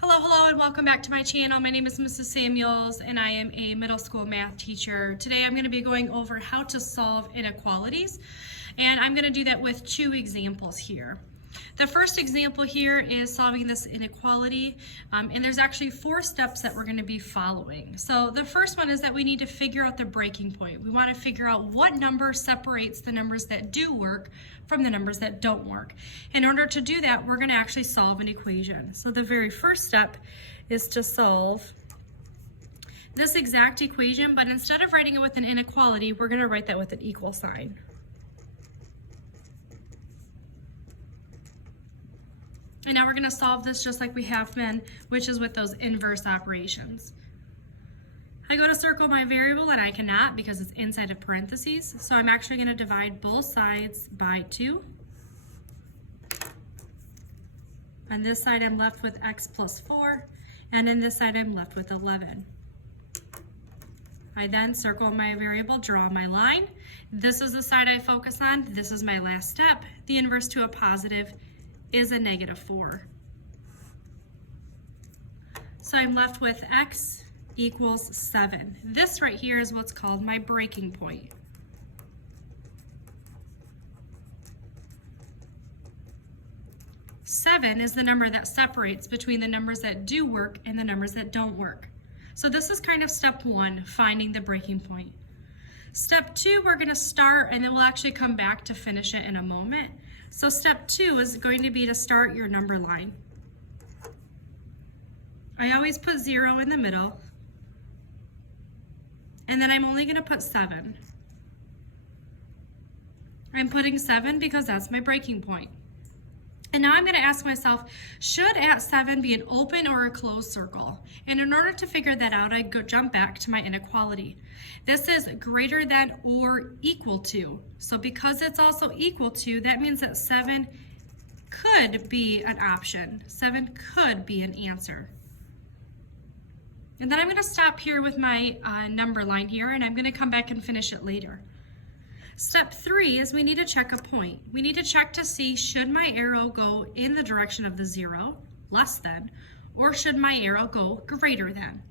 Hello, and welcome back to my channel. My name is Mrs. Samuels, and I am a middle school math teacher. Today I'm going to be going over how to solve inequalities, and I'm going to do that with two examples here. The first example here is solving this inequality, and there's actually 4 steps that we're going to be following. So the first one is that we need to figure out the breaking point. We want to figure out what number separates the numbers that do work from the numbers that don't work. In order to do that, we're going to actually solve an equation. So the very first step is to solve this exact equation, but instead of writing it with an inequality, we're going to write that with an equal sign. And now we're going to solve this just like we have been, which is with those inverse operations. I go to circle my variable and I cannot because it's inside of parentheses. So I'm actually going to divide both sides by 2. On this side I'm left with x plus 4, and on this side I'm left with 11. I then circle my variable, draw my line. This is the side I focus on. This is my last step. The inverse to a positive is a -4. So I'm left with x equals 7. This right here is what's called my breaking point. Seven is the number that separates between the numbers that do work and the numbers that don't work. So this is kind of step 1, finding the breaking point. Step 2, we're going to start, and then we'll actually come back to finish it in a moment. So step 2 is going to be to start your number line. I always put 0 in the middle, and then I'm only going to put 7. I'm putting 7 because that's my breaking point. And now I'm going to ask myself, should at 7 be an open or a closed circle? And in order to figure that out, I jump back to my inequality. This is greater than or equal to. So because it's also equal to, that means that 7 could be an option. 7 could be an answer. And then I'm going to stop here with my number line here, and I'm going to come back and finish it later. Step 3 is we need to check a point. We need to check to see, should my arrow go in the direction of the 0, less than, or should my arrow go greater than?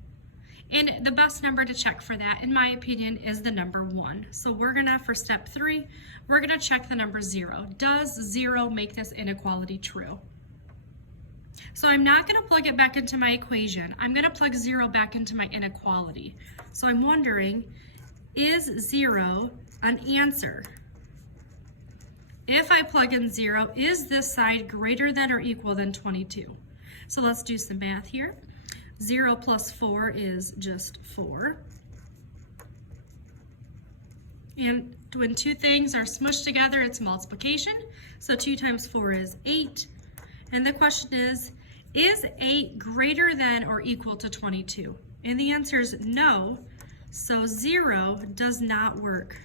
And the best number to check for that, in my opinion, is the number 1. So we're gonna, for step 3, we're gonna check the number 0. Does 0 make this inequality true? So I'm not gonna plug it back into my equation. I'm gonna plug 0 back into my inequality. So I'm wondering, is 0 an answer? If I plug in 0, is this side greater than or equal than 22? So let's do some math here. 0 plus 4 is just 4. And when two things are smushed together, it's multiplication. So 2 times 4 is 8. And the question is 8 greater than or equal to 22? And the answer is no. So 0 does not work.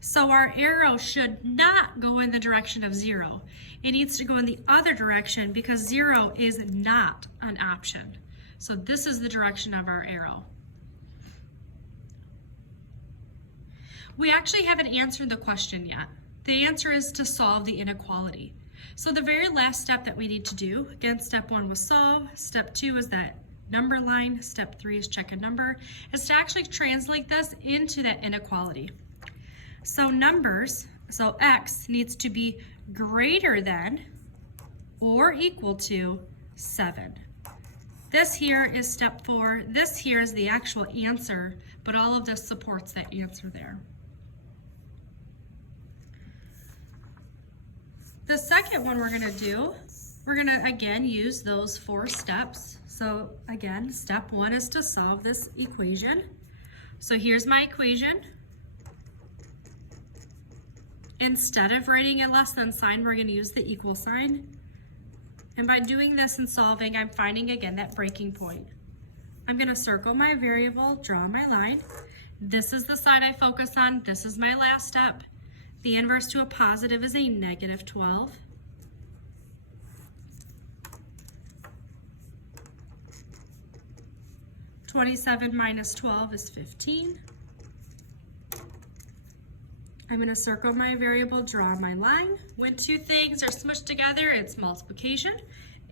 So our arrow should not go in the direction of 0. It needs to go in the other direction because 0 is not an option. So this is the direction of our arrow. We actually haven't answered the question yet. The answer is to solve the inequality. So the very last step that we need to do, again, step 1 was solve, step 2 is that number line, step 3 is check a number, is to actually translate this into that inequality. So numbers, so x needs to be greater than or equal to 7. This here is step 4. This here is the actual answer, but all of this supports that answer there. The second one we're going to do, we're going to again use those 4 steps. So again, step 1 is to solve this equation. So here's my equation. Instead of writing a less than sign, we're going to use the equal sign. And by doing this and solving, I'm finding again that breaking point. I'm going to circle my variable, draw my line. This is the side I focus on. This is my last step. The inverse to a positive is a -12. 27 minus 12 is 15. I'm going to circle my variable, draw my line. When two things are smushed together, it's multiplication.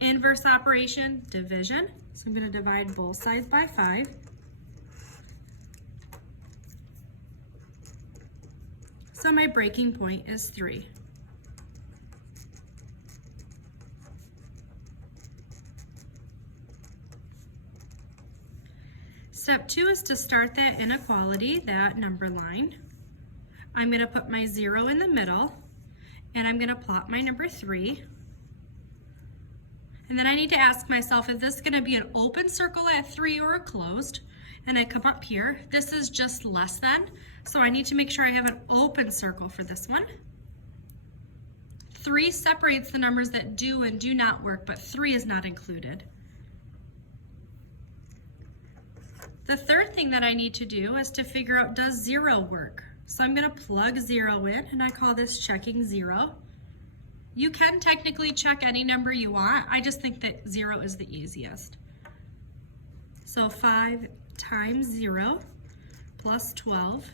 Inverse operation, division. So I'm going to divide both sides by 5. So my breaking point is 3. Step 2 is to start that inequality, that number line. I'm going to put my 0 in the middle, and I'm going to plot my number 3. And then I need to ask myself, is this going to be an open circle at 3 or a closed? And I come up here. This is just less than, so I need to make sure I have an open circle for this one. 3 separates the numbers that do and do not work, but 3 is not included. The third thing that I need to do is to figure out, does 0 work? So I'm going to plug 0 in, and I call this checking 0. You can technically check any number you want. I just think that 0 is the easiest. So 5 times 0 plus 12.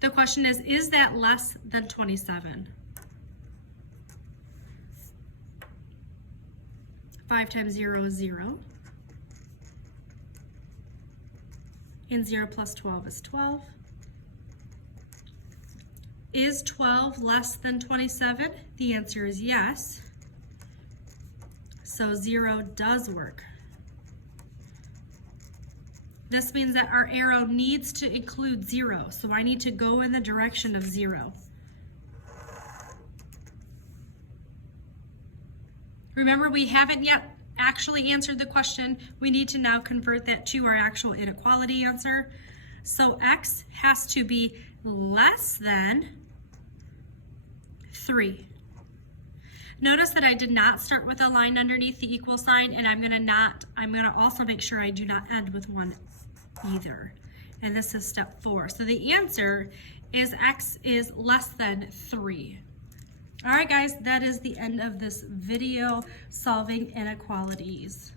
The question is that less than 27? 5 times 0 is 0. And 0 plus 12 is 12. Is 12 less than 27? The answer is yes. So 0 does work. This means that our arrow needs to include 0, so I need to go in the direction of 0. Remember, we haven't yet actually answered the question. We need to now convert that to our actual inequality answer. So x has to be less than 3. Notice that I did not start with a line underneath the equal sign, and I'm gonna also make sure I do not end with 1 either. And this is step 4. So the answer is x is less than 3. All right, guys, that is the end of this video, solving inequalities.